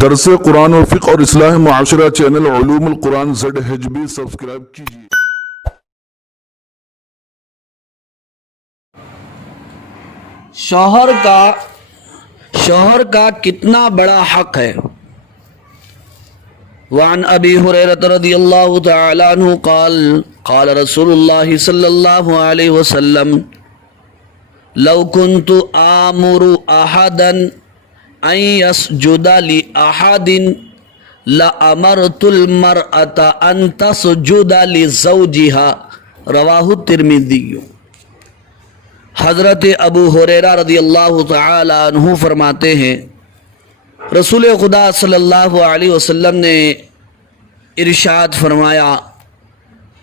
درس قرآن و فقہ اور اصلاح معاشرہ چینل علوم القرآن ZHB سبسکرائب کیجیے۔ شوہر کا کتنا بڑا حق ہے۔ وعن ابی ہریرہ رضی اللہ تعالی عنہ قال قال رسول اللہ صلی اللہ علیہ وسلم لو كنت آمر احدا ان يسجد لأحد لأمرت المرأة ان تسجد لزوجها رواہ الترمذی۔ حضرت ابو ہریرہ رضی اللہ تعالی عنہ فرماتے ہیں رسول خدا صلی اللہ علیہ وسلم نے ارشاد فرمایا،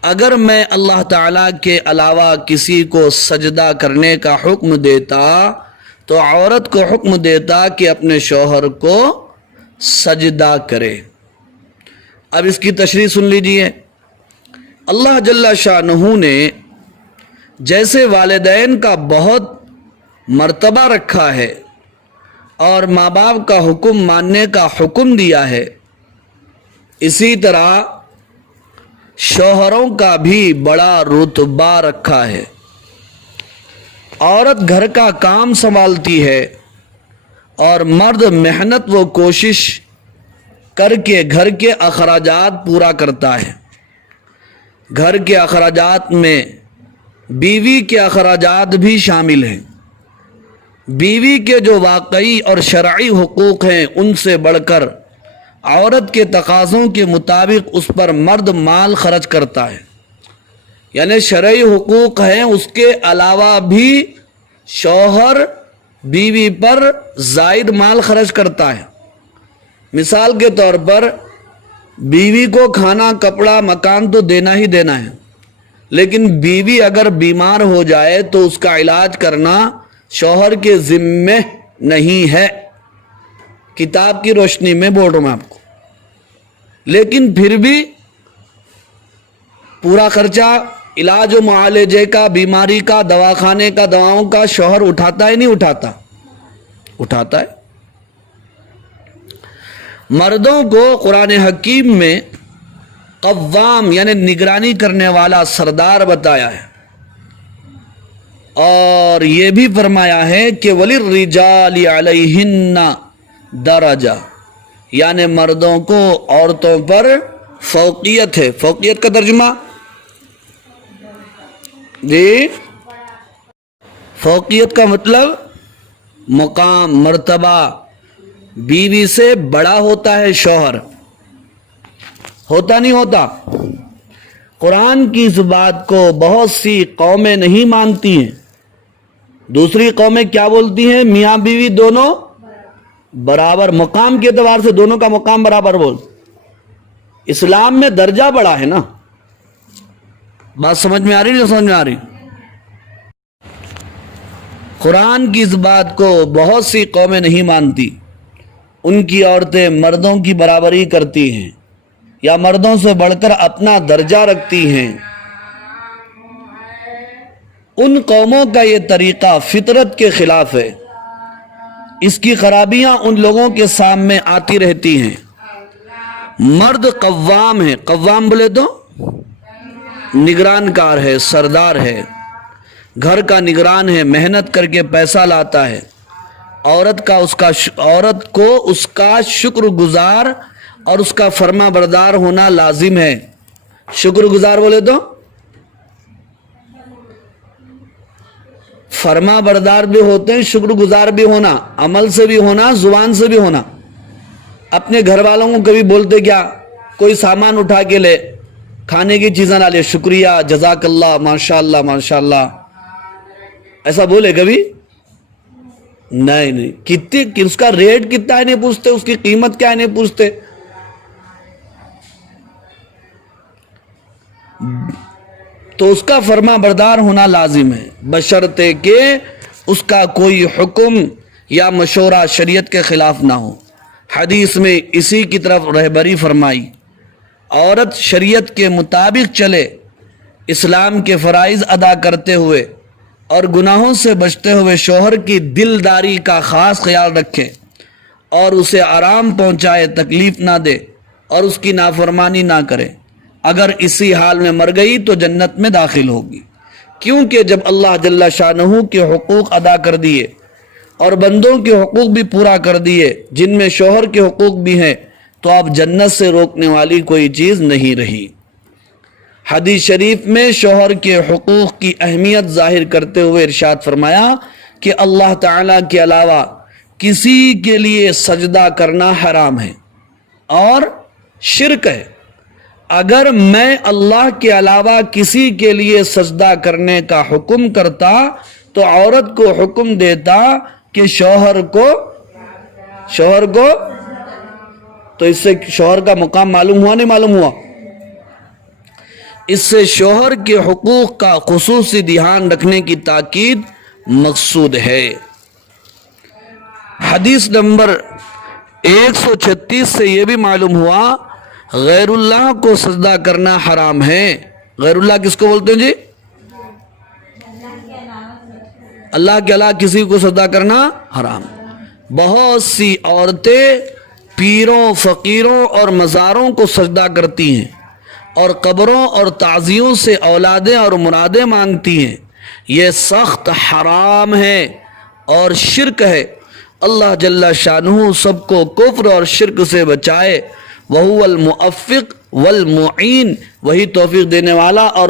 اگر میں اللہ تعالیٰ کے علاوہ کسی کو سجدہ کرنے کا حکم دیتا تو عورت کو حکم دیتا کہ اپنے شوہر کو سجدہ کرے۔ اب اس کی تشریح سن لیجئے۔ اللہ جل شانہ نے جیسے والدین کا بہت مرتبہ رکھا ہے اور ماں باپ کا حکم ماننے کا حکم دیا ہے، اسی طرح شوہروں کا بھی بڑا رتبہ رکھا ہے۔ عورت گھر کا کام سنبھالتی ہے اور مرد محنت و کوشش کر کے گھر کے اخراجات پورا کرتا ہے۔ گھر کے اخراجات میں بیوی کے اخراجات بھی شامل ہیں۔ بیوی کے جو واقعی اور شرعی حقوق ہیں ان سے بڑھ کر عورت کے تقاضوں کے مطابق اس پر مرد مال خرچ کرتا ہے، یعنی شرعی حقوق ہیں، اس کے علاوہ بھی شوہر بیوی پر زائد مال خرچ کرتا ہے۔ مثال کے طور پر بیوی کو کھانا کپڑا مکان تو دینا ہی دینا ہے، لیکن بیوی اگر بیمار ہو جائے تو اس کا علاج کرنا شوہر کے ذمے نہیں ہے۔ کتاب کی روشنی میں بول رہا ہوں میں آپ کو، لیکن پھر بھی پورا خرچہ علاج و معالجے کا، بیماری کا، دواخانے کا، دواؤں کا شوہر اٹھاتا ہے نہیں اٹھاتا؟ اٹھاتا ہے۔ مردوں کو قرآن حکیم میں قوام یعنی نگرانی کرنے والا سردار بتایا ہے، اور یہ بھی فرمایا ہے کہ وَلِلرِّجَالِ عَلَيْهِنَّ درجہ، یعنی مردوں کو عورتوں پر فوقیت ہے۔ فوقیت کا ترجمہ جی، فوقیت کا مطلب مقام، مرتبہ، بیوی سے بڑا ہوتا ہے شوہر، ہوتا نہیں ہوتا؟ قرآن کی اس بات کو بہت سی قومیں نہیں مانتی ہیں۔ دوسری قومیں کیا بولتی ہیں؟ میاں بیوی دونوں برابر، مقام کے اعتبار سے دونوں کا مقام برابر بول۔ اسلام میں درجہ بڑا ہے نا۔ بات سمجھ میں آ رہی نہیں سمجھ میں آ رہی؟ قرآن کی اس بات کو بہت سی قومیں نہیں مانتی۔ ان کی عورتیں مردوں کی برابری کرتی ہیں یا مردوں سے بڑھ کر اپنا درجہ رکھتی ہیں۔ ان قوموں کا یہ طریقہ فطرت کے خلاف ہے۔ اس کی خرابیاں ان لوگوں کے سامنے آتی رہتی ہیں۔ مرد قوام ہے، قوام بولے تو نگران کار ہے، سردار ہے، گھر کا نگران ہے، محنت کر کے پیسہ لاتا ہے۔ عورت کو اس کا شکر گزار اور اس کا فرما بردار ہونا لازم ہے۔ شکر گزار بولے تو فرما بردار بھی ہوتے ہیں، شکر گزار بھی ہونا، عمل سے بھی ہونا، زبان سے بھی ہونا۔ اپنے گھر والوں کو کبھی بولتے کیا؟ کوئی سامان اٹھا کے لے، کھانے کی چیزیں لا لے، شکریہ، جزاک اللہ، ماشاء اللہ، ماشاء اللہ، ایسا بولے کبھی؟ نہیں۔ کتنی اس کا ریٹ کتنا ہے نہیں پوچھتے، اس کی قیمت کیا ہے نہیں پوچھتے۔ تو اس کا فرما بردار ہونا لازم ہے، بشرطے کہ اس کا کوئی حکم یا مشورہ شریعت کے خلاف نہ ہو۔ حدیث میں اسی کی طرف رہبری فرمائی، عورت شریعت کے مطابق چلے، اسلام کے فرائض ادا کرتے ہوئے اور گناہوں سے بچتے ہوئے شوہر کی دلداری کا خاص خیال رکھیں اور اسے آرام پہنچائے، تکلیف نہ دے اور اس کی نافرمانی نہ کرے، اگر اسی حال میں مر گئی تو جنت میں داخل ہوگی۔ کیونکہ جب اللہ جل شانہ کے حقوق ادا کر دیے اور بندوں کے حقوق بھی پورا کر دیے، جن میں شوہر کے حقوق بھی ہیں، تو اب جنت سے روکنے والی کوئی چیز نہیں رہی۔ حدیث شریف میں شوہر کے حقوق کی اہمیت ظاہر کرتے ہوئے ارشاد فرمایا کہ اللہ تعالیٰ کے علاوہ کسی کے لیے سجدہ کرنا حرام ہے اور شرک ہے۔ اگر میں اللہ کے علاوہ کسی کے لیے سجدہ کرنے کا حکم کرتا تو عورت کو حکم دیتا کہ شوہر کو تو اس سے شوہر کا مقام معلوم ہوا نہیں معلوم ہوا؟ اس سے شوہر کے حقوق کا خصوصی دھیان رکھنے کی تاکید مقصود ہے۔ حدیث نمبر 136 سے یہ بھی معلوم ہوا غیر اللہ کو سجدہ کرنا حرام ہے۔ غیر اللہ کس کو بولتے ہیں جی؟ اللہ کے علاوہ کسی کو سجدہ کرنا حرام۔ بہت سی عورتیں پیروں، فقیروں اور مزاروں کو سجدہ کرتی ہیں اور قبروں اور تعزیوں سے اولادیں اور مرادیں مانگتی ہیں۔ یہ سخت حرام ہے اور شرک ہے۔ اللہ جل شانہ سب کو کفر اور شرک سے بچائے۔ وہو الموفق والمعین، وہی توفیق دینے والا اور